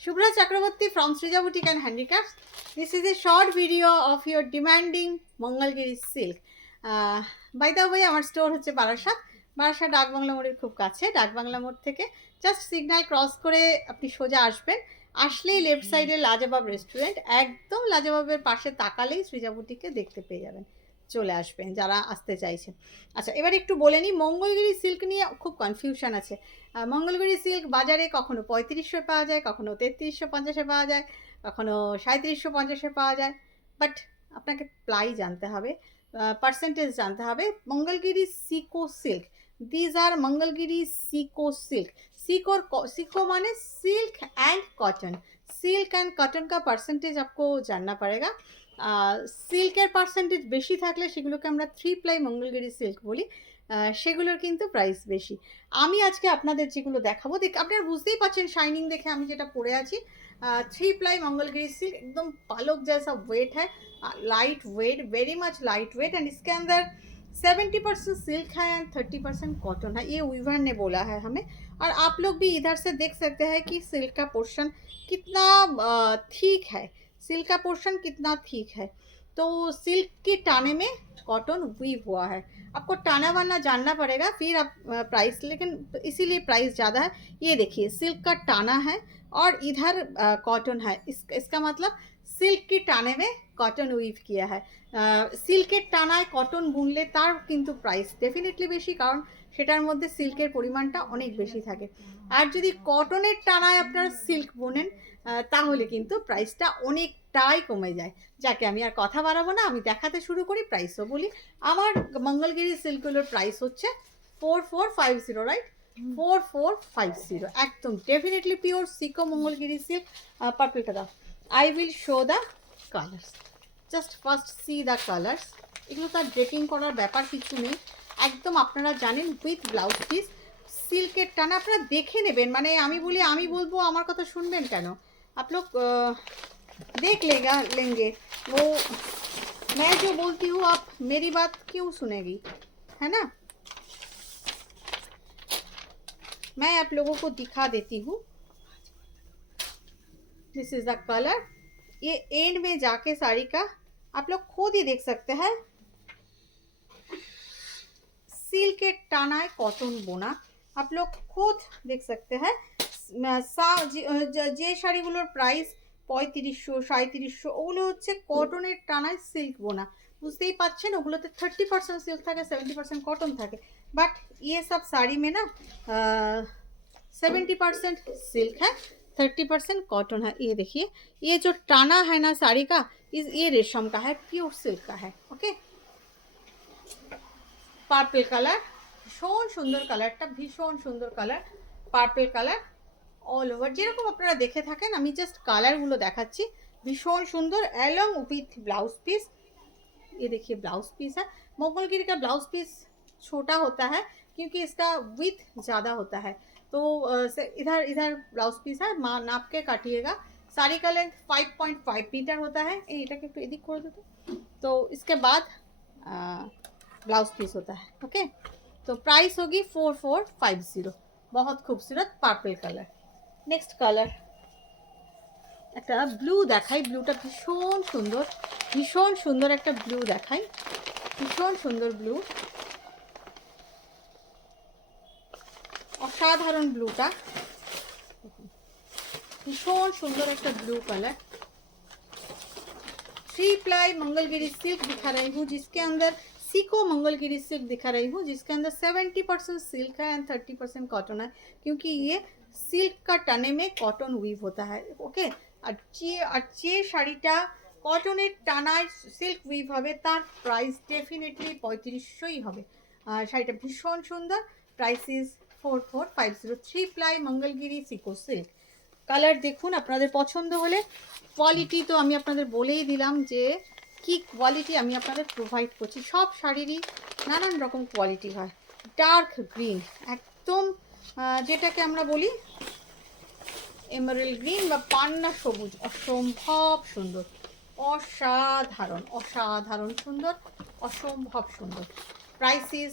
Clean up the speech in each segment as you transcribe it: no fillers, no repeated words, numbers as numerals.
Shubhra Chakraborty from Srija Boutique and Handicrafts. This is a short video of your demanding Mangalgiri silk. By the way, আমার store হচ্ছে বারাসাত ডাকবাংলা মোড়ের খুব কাছে। ডাকবাংলা মোড় থেকে জাস্ট সিগন্যাল ক্রস করে আপনি সোজা আসবেন, আসলেই লেফট সাইডে লাজবাব রেস্টুরেন্ট, একদম লাজবাবের পাশে তাকালেই সৃজা বুটিককে দেখতে পেয়ে যাবেন। চলে আসবেন যারা আসতে চাইছেন। আচ্ছা, এবার একটু বলে নিই, মঙ্গলগিরি সিল্ক নিয়ে খুব কনফিউশন আছে। মঙ্গলগিরি সিল্ক বাজারে কখনো 3500 পাওয়া যায়, কখনো 3350 পাওয়া যায়, কখনো 3750 পাওয়া যায়। বাট আপনাকে প্লাই জানতে হবে, পার্সেন্টেজ জানতে হবে। Mangalagiri sico silk, these are Mangalagiri sico silk. Sico माने silk and cotton. Silk and cotton का परसेंटेज आपको जानना पड़ेगा। सिल्कर परसेंटेज बेशी থাকলে সেগুলোকে আমরা 3 প্লাই মঙ্গলগিরি সিল্ক বলি, সেগুলোর কিন্তু প্রাইস বেশি। আমি আজকে আপনাদের যেগুলো দেখাবো, আপনারা বুঝতেই পাচ্ছেন শাইনিং দেখে আমি যেটা পরে আছি। 3 प्लाई मंगलगिरी सिल्क, एकदम पालक जैसा वेट है, light weight, very much light weight. And इसके अंदर 70% सिल्क है एंड 30% कॉटन है, ये वीवर ने बोला है हमें। और आप लोग भी इधर से देख सकते हैं कि सिल्क का पोर्शन कितना ठीक है, सिल्क का पोर्शन कितना ठीक है। तो सिल्क के टाने में कॉटन वीव हुआ है, आपको टाना वाना जानना पड़ेगा, फिर आप प्राइस, लेकिन इसीलिए प्राइस ज़्यादा है। ये देखिए सिल्क का टाना है और इधर कॉटन है, इसका मतलब सिल्क की टाने में कॉटन वीव किया है। सिल्केर टानाय कॉटन बुनले तार किन्तु प्राइस डेफिनेटली बेशी, कारण সেটার মধ্যে সিল্কের পরিমাণটা অনেক বেশি থাকে। আর যদি কটনের টানায় আপনারা সিল্ক বোনেন তাহলে কিন্তু প্রাইসটা অনেকটাই কমে যায়। যাকে আমি আর কথা বাড়াবো না, আমি দেখাতে শুরু করি, প্রাইসও বলি। আমার মঙ্গলগিরি সিল্কগুলোর প্রাইস হচ্ছে 4450, রাইট? 4450 একদম ডেফিনেটলি পিওর সিকো মঙ্গলগিরি সিল্ক। পার্পলটা দাও, I will show the colours, just first C the colours. এগুলো তার ড্রেপিং করার ব্যাপার কিছু নেই, একদম আপনারা জানেন উইথ ব্লাউজ পিস। সিল্কের টানা আপনারা দেখে নেবেন, মানে আমি বলবো আমার কথা শুনবেন কেন? आप लोग देख लेंगे वो, मैं जो बोलती हूँ आप मेरी बात क्यों सुनेगी, है ना? मैं आप लोगों को दिखा देती हूँ। दिस इज द कलर, ये एंड में जाके साड़ी का आप लोग खुद ही देख सकते हैं। सिल्केर टानाय कॉटन बोना, आप लोग खुद देख सकते हैं। যে শাড়িগুলোর প্রাইস 3500 3700 ওগুলো হচ্ছে কটনের টানায় সিল্ক বোনা। বুঝতেই পাচ্ছেন ওগুলোতে 30% सिल्क থাকে, 70% कॉटन থাকে। बट ये सब साड़ी में ना 70% सिल्क है, 30% कॉटन है। ये देखिए, ये जो टाना है ना साड़ी का, ये रेशम का है, प्योर सिल्क का है। ओके, পার্পল কালার, ভীষণ সুন্দর কালারটা, ভীষণ সুন্দর colour, purple colour all over, যেরকম আপনারা দেখে থাকেন। আমি জাস্ট কালারগুলো দেখাচ্ছি, ভীষণ সুন্দর অ্যালং উইথ ब्लाउज पीस। ये देखिए ब्लाउज पीस है। मंगलगिरी का ब्लाउज पीस छोटा होता है क्योंकि इसका विथ ज़्यादा होता है, तो इधर इधर ब्लाउज पीस है, नाप के काटिएगा। साड़ी का लेंथ 5.5 मीटर होता है। এটাকে একটু এদিক করে দেবো। तो इसके बाद ब्लाउज पीस होता है। ओके, तो प्राइस होगी 4450। बहुत खूबसूरत पार्पल कलर। नेक्स्ट कलर একটা ব্লু দেখাই, ব্লুটা ভীষণ সুন্দর, ভীষণ সুন্দর একটা ব্লু দেখাই, ভীষণ সুন্দর ব্লু, অসাধারণ ব্লুটা, ভীষণ সুন্দর একটা ব্লू कलर। 3 प्लाई मंगलगिरी सिल्क दिखा रही हूँ, जिसके अंदर सीको मंगलगिरी सिल्क दिखा रही हूँ, जिसके अंदर 70% सिल्क है एंड 30% कॉटन है, क्योंकि ये सिल्क का टने में कॉटन वीव होता है। ओके, और যে শাড়িটা কটনের টানায় সিল্ক উইভ হবে তার প্রাইস ডেফিনেটলি 3500ই হবে। শাড়িটা ভীষণ সুন্দর, price is 4450। 3 ply Mangalagiri sico silk. Colour দেখুন, আপনাদের পছন্দ হলে, কোয়ালিটি তো আমি আপনাদের বলেই দিলাম যে কি কোয়ালিটি আমি আপনাদের প্রোভাইড করছি। সব শাড়িরই নানান রকম কোয়ালিটি হয়। ডার্ক গ্রিন, একদম যেটাকে আমরা বলি এমারেল্ড গ্রিন বা পান্না সবুজ, অসম্ভব সুন্দর, অসাধারণ অসাধারণ সুন্দর, অসম্ভব সুন্দর। Price is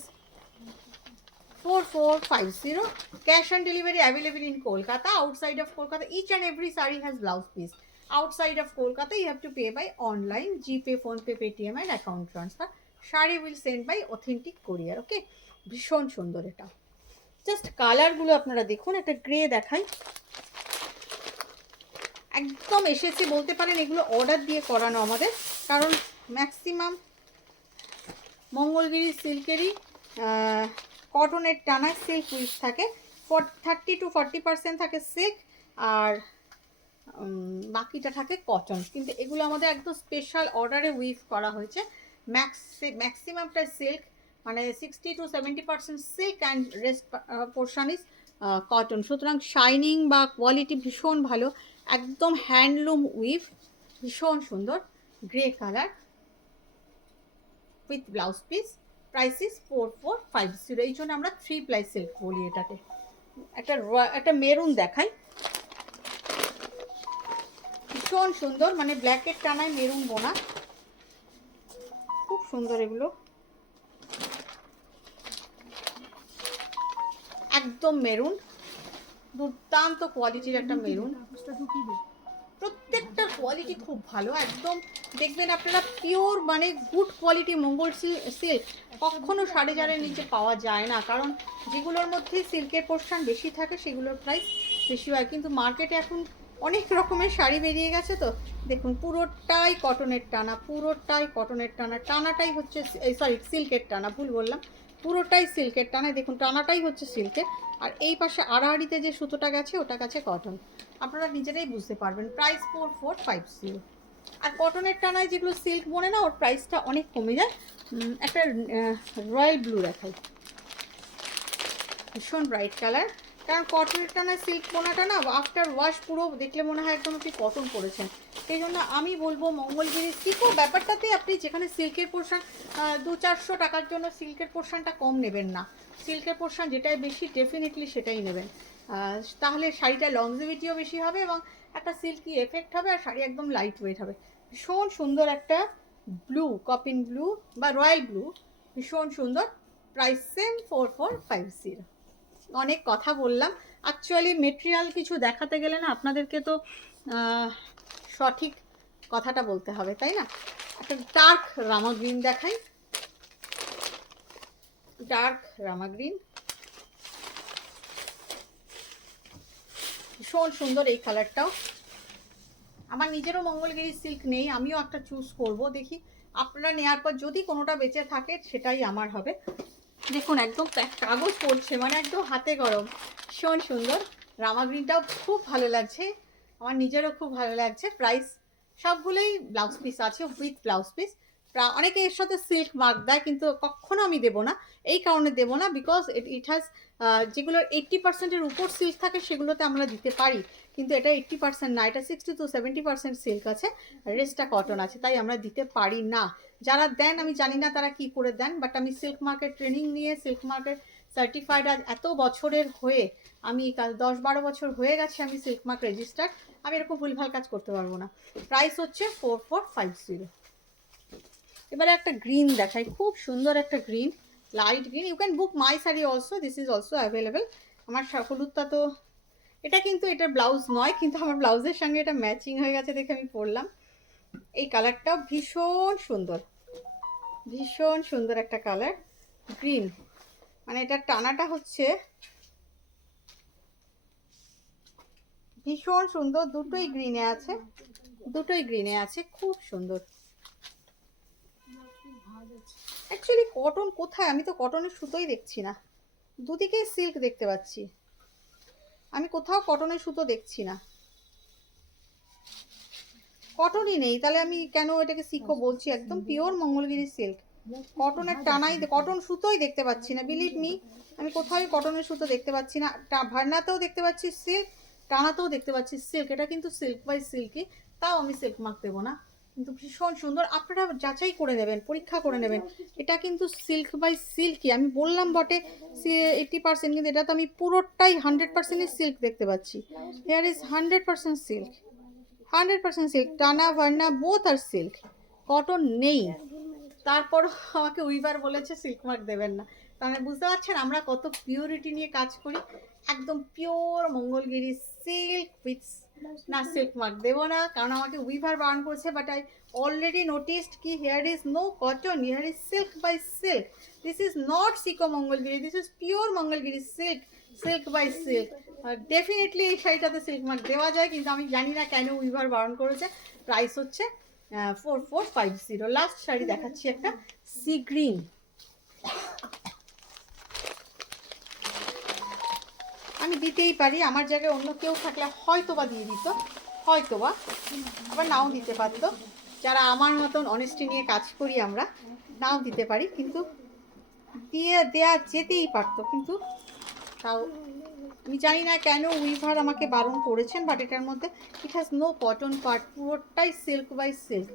4450. Cash on delivery available in Kolkata. Outside of Kolkata, each and every saree has blouse piece. Outside of Kolkata, you have to pay by online, GPay, PhonePe, Paytm and account transfer. Saree will send by authentic courier. Okay, ভীষণ সুন্দর এটা। Just কালারগুলো আপনারা দেখুন, একটা grey দেখাই, একদম এসেছে বলতে পারেন এগুলো অর্ডার দিয়ে করানো আমাদের, কারণ ম্যাক্সিমাম মঙ্গলগিরি সিল্কেরই কটনের টানা সিল্ক উইভ থাকে, 30 to 40% থাকে সিল্ক আর বাকিটা থাকে কটন, কিন্তু এগুলো আমাদের একদম স্পেশাল অর্ডারে উইভ করা হয়েছে। ম্যাক্সিমামটা সিল্ক, মানে 60 to 70% silk and rest portion is cotton, সুতরাং শাইনিং বা কোয়ালিটি ভীষণ ভালো, একদম হ্যান্ডলুম উইভ, ভীষণ সুন্দর grey colour with blouse piece. Price is 4450। এই জন্য আমরা 3 ply সিল্ক বলি এটাকে। একটা মেরুন দেখাই, ভীষণ সুন্দর, মানে ব্ল্যাকের টানায় মেরুন বোনা, খুব সুন্দর এগুলো, একদম মেরুন, দুর্দান্ত কোয়ালিটির একটা মেরুন, প্রত্যেকটা কোয়ালিটি খুব ভালো, একদম দেখবেন আপনারা পিওর মানে গুড কোয়ালিটি মঙ্গল সিল্ক কখনো 4.5-এর নিচে পাওয়া যায় না, কারণ যেগুলোর মধ্যে সিল্কের পোর্শন বেশি থাকে সেগুলোর প্রাইস বেশি হয়, কিন্তু মার্কেটে এখন অনেক রকমের শাড়ি বেরিয়ে গেছে, তো দেখুন পুরোটাই কটনের টানা, পুরোটাই কটনের টানা, টানাটাই হচ্ছে সরি সিল্কের টানা, ভুল বললাম, পুরোটাই সিল্কের টানা, দেখুন টানাটাই হচ্ছে সিল্কের, আর এই পাশে আড়াআড়িতে যে সুতোটা গেছে ওটা গেছে কটন, আপনারা নিজেরাই বুঝতে পারবেন। প্রাইস 4450। আর কটনের টানায় যেগুলো সিল্ক বনে না ওর প্রাইসটা অনেক কমে যায়। একটা রয়্যাল ব্লু দেখাই, ভীষণ ব্রাইট কালার, কারণ কটনের টানায় সিল্ক বোনাটা না আফটার ওয়াশ পুরো দেখলে মনে হয় একদম আপনি কটন পরেছেন, সেই জন্য আমি বলবো মঙ্গলগিরি সিল্কও ব্যাপারটাতে আপনি যেখানে সিল্কের পোর্শন 200-400 টাকার জন্য সিল্কের পোর্শনটা কম নেবেন না, সিল্কের পোর্শন যেটাই বেশি ডেফিনেটলি সেটাই নেবেন, তাহলে শাড়িটা লংজিভিটিও বেশি হবে এবং একটা সিল্কি এফেক্ট হবে, আর শাড়ি একদম লাইট ওয়েট হবে। ভীষণ সুন্দর একটা ব্লু, কপিন ব্লু বা রয়্যাল ব্লু, ভীষণ সুন্দর, প্রাইস সেম 4450। অনেক কথা বললাম, অ্যাকচুয়ালি মেটেরিয়াল কিছু দেখাতে গেলে না আপনাদেরকে তো সঠিক কথাটা বলতে হবে, তাই না? একটা ডার্ক রামা গ্রিন দেখাই, ডার্ক রামা গ্রিন, ভীষণ সুন্দর এই কালারটাও। আমার নিজেরও মঙ্গলগিরি সিল্ক নেই, আমিও একটা চুজ করব, দেখি আপনারা নেওয়ার পর যদি কোনোটা বেঁচে থাকে সেটাই আমার হবে। দেখুন একদম কাগজ পড়ছে, মানে একদম হাতে গরম, ভীষণ সুন্দর, রামা গ্রিনটাও খুব ভালো লাগছে, আমার নিজেরও খুব ভালো লাগছে। প্রাইস সবগুলোই ব্লাউজ পিস আছে উইথ ব্লাউজ পিস, অনেকে এর সাথে সিল্ক মার্ক দেয়, কিন্তু কখনো আমি দেবো না, এই কারণে দেবো না বিকজ ইট হ্যাজ যেগুলোর 80%-এর উপর সিল্ক থাকে সেগুলোতে আমরা দিতে পারি, কিন্তু এটা 80% না, এটা 60 to 70% সিল্ক আছে, রেস্টটা কটন আছে, তাই আমরা দিতে পারি না। যারা দেন আমি জানি না তারা কি করে দেন, বাট আমি সিল্ক মার্কেট ট্রেনিং নিয়ে সিল্ক মার্কেট সার্টিফাইড আজ এত বছরের হয়ে, আমি 10-12 বছর হয়ে গেছে আমি সিল্ক মার্ক রেজিস্টার্ড, আমি এরকম ভুলভাল কাজ করতে পারবো না। প্রাইস হচ্ছে 4450। এবারে একটা গ্রিন দেখাই, খুব সুন্দর একটা green, light green, you can book my sari also, this is also available. আমার হলুদটা তো এটা কিন্তু এটা ব্লাউজ নয়, কিন্তু আমার ব্লাউজের সঙ্গে এটা ম্যাচিং হয়ে গেছে দেখে আমি পরলাম। এই কালারটাও ভীষণ সুন্দর, ভীষণ সুন্দর একটা কালার গ্রিন, মানে এটা টানাটা হচ্ছে ভীষণ সুন্দর, দুটোই গ্রিনে আছে, দুটোই গ্রিনে আছে, খুব সুন্দর। অ্যাকচুয়ালি কটন কোথায়, আমি তো কটনের সুতোই দেখছি না, দুদিকেই সিল্ক দেখতে পাচ্ছি, আমি কোথাও কটনের সুতো দেখছি না, কটনই নেই, তাহলে আমি কেন এটাকে সিল্কও বলছি, একদম পিওর মঙ্গলগিরি সিল্ক, কটনের টানাই, কটন সুতোই দেখতে পাচ্ছি না, বিলিভ মি, আমি কোথাও কটনের সুতো দেখতে পাচ্ছি না, ভার্নাতেও দেখতে পাচ্ছি সিল্ক, টানাতেও দেখতে পাচ্ছি সিল্ক, এটা কিন্তু সিল্ক বাই সিল্কই, তাও আমি সিল্ক মার্ক দেবো না, কিন্তু ভীষণ সুন্দর, আপনারা যাচাই করে নেবেন, পরীক্ষা করে নেবেন, এটা কিন্তু সিল্ক বাই সিল্কই, আমি বললাম বটে 80%, কিন্তু এটা তো আমি পুরোটাই 100%-ই সিল্ক দেখতে পাচ্ছি, হেয়ার ইজ 100% সিল্ক, 100% সিল্ক, টানা ভার্না বোথ আর সিল্ক, কটন নেই, তারপর আমাকে উইভার বলেছে সিল্ক মার্ক দেবেন না, তাহলে বুঝতে পারছেন আমরা কত পিওরিটি নিয়ে কাজ করি। একদম পিওর মঙ্গলগিরি সিল্ক উইথ, না সিল্ক মার্ক দেবো না কারণ আমাকে উইভার বারণ করছে, বাট আই অলরেডি নোটিসড কি here is no cotton, here is silk by silk, this is not sico Mangalagiri, this is pure Mangalagiri silk, silk by silk. Definitely এই শাড়িটাতে সিল্ক মার্ক দেওয়া যায়, কিন্তু আমি জানি না কেন উইভার বারণ করেছে। প্রাইস হচ্ছে 4450। লাস্ট শাড়ি দেখাচ্ছি একটা সি গ্রিন। আমি দিতেই পারি, আমার জায়গায় অন্য কেউ থাকলে হয়তো বা দিয়ে দিত, হয়তো বা আবার নাও দিতে পারতো। যারা আমার মতন অনেস্টি নিয়ে কাজ করি আমরা, নাও দিতে পারি, কিন্তু দেয়া যেতেই পারতো, কিন্তু তাও আমি জানি না কেন উইভার আমাকে বারণ করেছেন। বাট এটার মধ্যে it has no cotton part, পুরোটাই সিল্ক বাই সিল্ক।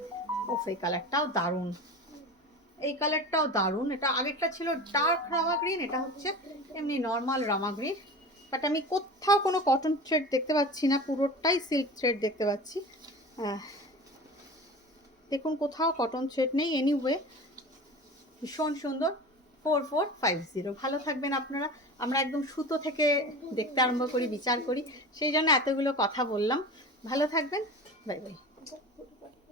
ও এই কালারটাও দারুণ, এই কালারটাও দারুণ। এটা আগেরটা ছিল ডার্ক রামা গ্রিন, এটা হচ্ছে এমনি নর্মাল রামা গ্রিন। বাট আমি কোথাও কোনো কটন থ্রেড দেখতে পাচ্ছি না, পুরোটাই সিল্ক থ্রেড দেখতে পাচ্ছি। দেখুন কোথাও কটন থ্রেড নেই। এনিওয়ে ভীষণ সুন্দর। 4450। ভালো থাকবেন আপনারা। আমরা একদম সুতো থেকে দেখতে আরম্ভ করি, বিচার করি, সেই জন্য এতগুলো কথা বললাম। ভালো থাকবেন, বাই বাই।